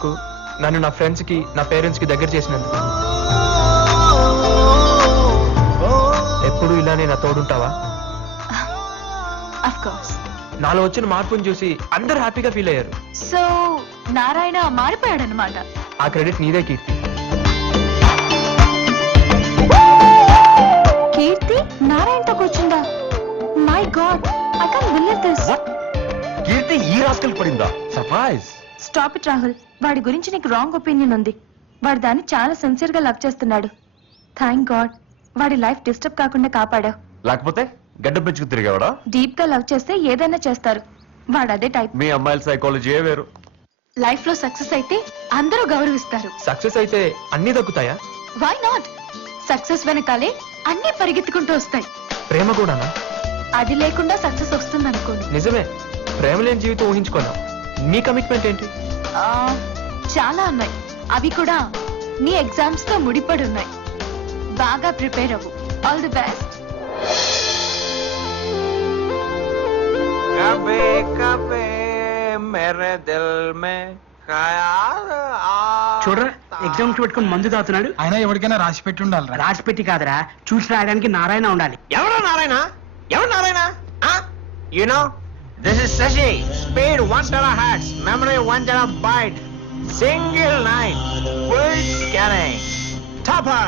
చేసినందుకు, నన్ను నా ఫ్రెండ్స్ కి నా పేరెంట్స్ కి దగ్గర చేసినందుకు. ఎప్పుడు ఇలానే నా తోడుంటావా? Of course. నాలో వచ్చిన మార్పుని చూసి అందరూ హ్యాపీగా ఫీల్ అయ్యారు. సో నారాయణ మారిపోయాడనమాట. ఆ క్రెడిట్ నీదే కీర్తి. కీర్తి నారాయణతో కూర్చుందా? My God, I can't believe this. Keerthi ఈ రాస్కల్ పడిందా? సర్ప్రైజ్. Stop it Rahul. వాడి గురించి నీకు రాంగ్ ఒపీనియన్ ఉంది. వాడు దాన్ని చాలా సిన్సియర్ గా లవ్ చేస్తున్నాడు. థ్యాంక్ గాడ్ వాడి లైఫ్ డిస్టర్బ్ కాకుండా కాపాడావు. లేకపోతే గడ్డ పెంచుకు తిరిగావాడా? డీప్ గా లవ్ చేస్తే ఏదైనా చేస్తారు. వాడు అదే టైప్. మీ అమ్మాయిల సైకాలజీ వేరు. లైఫ్ లో సక్సెస్ అయితే అందరూ గౌరవిస్తారు. సక్సెస్ అయితే అన్ని దక్కుతాయా? Why not? సక్సెస్ వెనకాలే అన్ని పరిగెత్తుకుంటూ వస్తాయి. ప్రేమ కూడానా? అది లేకుండా సక్సెస్ వస్తుంది అనుకోండి. నిజమే, ప్రేమ లేని జీవితం ఊహించుకున్నాం. నీ కమిట్మెంట్ ఏంటి? చాలా ఉన్నాయి. అవి కూడా నీ ఎగ్జామ్స్ తో ముడిపడి ఉన్నాయి. బాగా ప్రిపేర్ అవ్వు. All the best. कभी कभी मेरे दिल में ख्याल చూడరా ఎగ్జామ్ కి పెట్టుకుని మందు తాగుతున్నాడు. అయినా ఎవరికైనా రాసి పెట్టి ఉండాలి. రాసి పెట్టి కాదురా, చూసి రాయడానికి నారాయణ ఉండాలి. ఎవరు నారాయణ? ఎవరు Narayana? You know, this is Sashi. Speed 1 terahertz, memory 1 terabyte, single night, full scanning, topper.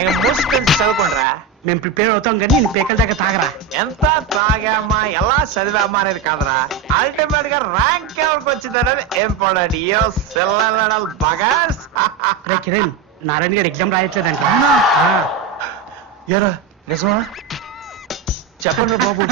ఇంక మూసుకొని చదువుకుంటారా? మేము ప్రిపేర్ అవుతాం కానీ నేను పేకల దాకా తాగరా. ఎంత తాగామా ఎలా చదివామా అనేది కాదురా, అల్టిమేట్ గా ర్యాంక్ ఎవరికి వచ్చింది అనేది ఇంపార్టెంట్. యో సెల్లల్ బగాస్. రే కిరణ్, నారాయణ గారు ఎగ్జామ్ రాయట్లేదంట. ఎరా నిజమా? చెప్పండి బాబు.